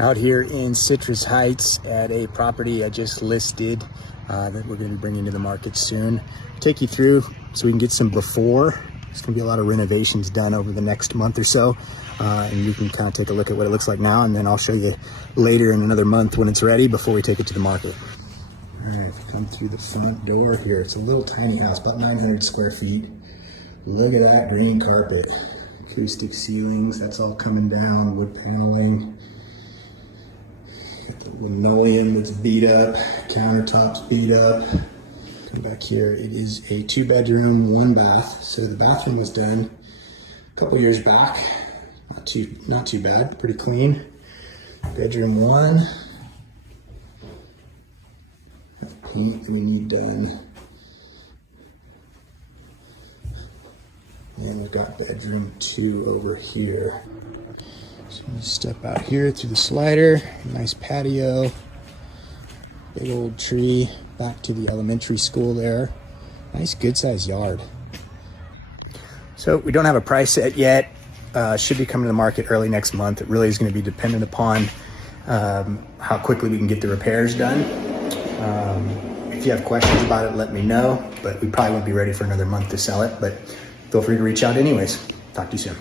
Out here in Citrus Heights at a property I just listed that we're going to be bringing to the market soon. Take you through so we can get some before. There's going to be a lot of renovations done over the next month or so, and you can kind of take a look at what it looks like now, and then I'll show you later in another month when it's ready before we take it to the market. All right, come through the front door here. It's a little tiny house, about 900 square feet. Look at that green carpet, acoustic ceilings, that's all coming down, wood paneling. Got the linoleum that's beat up, countertops beat up. Come back here, it is a 2-bedroom, 1 bath. So the bathroom was done a couple years back. Not too bad, pretty clean. Bedroom 1. Paint that we need done. And we've got bedroom 2 over here. So we step out here through the slider, nice patio, big old tree, back to the elementary school there. Nice good sized yard. So we don't have a price set yet. Should be coming to the market early next month. It really is going to be dependent upon how quickly we can get the repairs done. If you have questions about it, let me know, but we probably won't be ready for another month to sell it, but feel free to reach out anyways. Talk to you soon.